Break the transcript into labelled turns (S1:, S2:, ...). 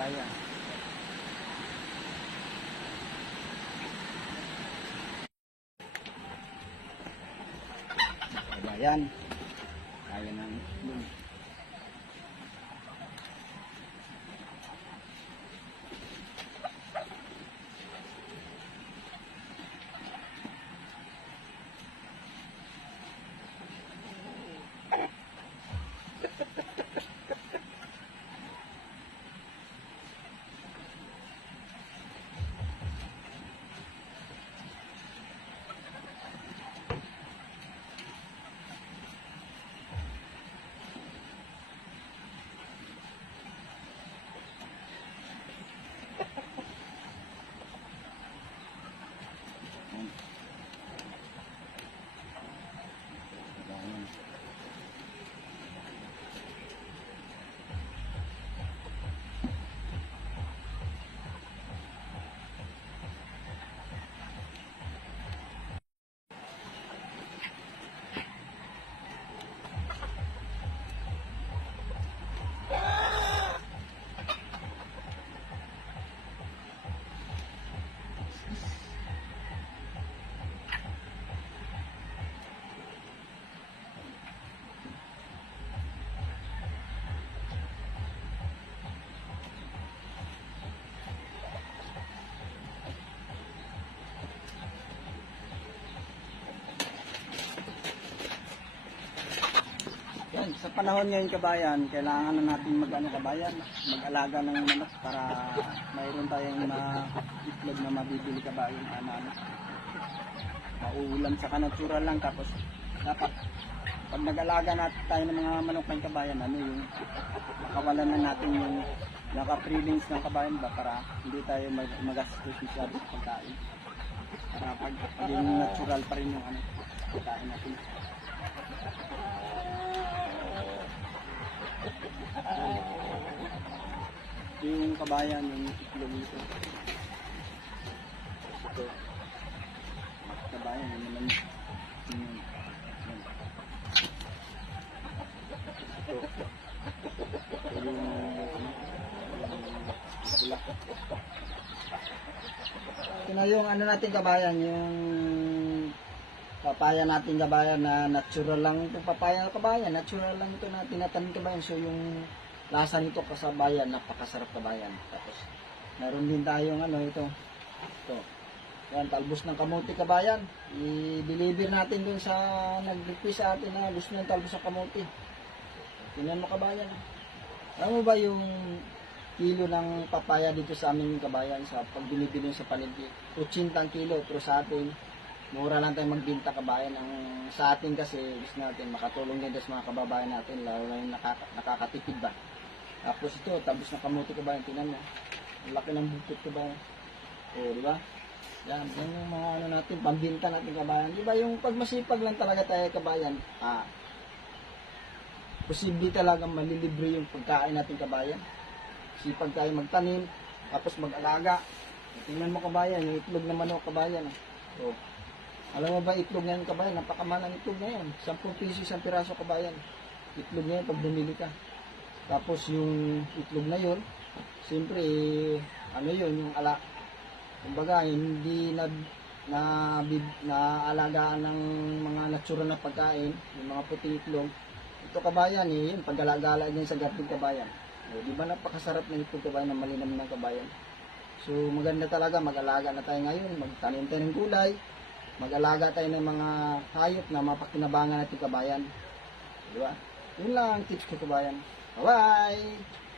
S1: kabayan. Kabayan. Kaya ng panahon ngayon kabayan, kailangan na natin mag ano, kabayan, mag-alaga ng manok para mayroon tayong ma itlog na mabibili kabayan ano. Mauulam sa natural lang tapos dapat pag nag-alaga natin tayo ng mga manok ng kabayan, ano yung makawalan na natin yung naka-freelings ng kabayan ba para hindi tayo mag magastos masyado pagkain. Para pag maging natural pa rin yung ano, pagkain natin. Ito yung kabayan, yung itlog nito. Ito. Kabayan, naman. Ito. Ito yung, ano, yung pula. Ito na yung ano natin kabayan, yung papaya natin kabayan na natural lang itong papaya na kabayan, natural lang ito na tinatanim kabayan. So yung lasa nito kasabayan, napakasarap kabayan. Tapos meron din tayong ano ito. Ito. Yan, talbos ng kamote kabayan. I-deliver natin dun sa nag-request sa atin na gusto ng talbos ng kamote. Tingnan mo kabayan. Alam mo ba yung kilo ng papaya dito sa amin kabayan sa pag binibili sa palengke? 80 ang kilo pero sa atin mura lang tayo magbinta kabayan. Ang sa atin kasi gusto natin makatulong din sa mga kababayan natin lalo na yung nakaka, nakakatipid ba? Tapos ito tabos na kamote kabayan tinan mo. Ang laki ng bukit kabayan. O di ba? Yan yan yung mga ano natin pambinta natin kabayan. Di ba yung pag masipag lang talaga tayo kabayan ah posible talagang malilibre yung pagkain natin kabayan. Sipag tayo magtanim tapos mag-alaga. Tingnan mo kabayan yung itlog na manok kabayan. Oh. Alam mo ba itlog ngayon kabayan? Napakamahal ang itlog ngayon. 10 piso isang piraso kabayan. Itlog ngayon pag bumili ka. Tapos yung itlog na yun, siyempre, eh, ano yun, yung ala, kumbaga, hindi na na, bib- na alagaan ng mga natural na pagkain, yung mga puting itlog. Ito kabayan, eh, yun, pag-alagala din sa garden kabayan. O, di ba napakasarap ng itlog kabayan, ng malinam ng kabayan. So, maganda talaga, mag-alaga na tayo ngayon, magtanim tayo ng gulay, mag-alaga tayo ng mga hayop na mapakinabangan natin kabayan. Di ba? Yun lang ang tips ko kabayan. Bye-bye!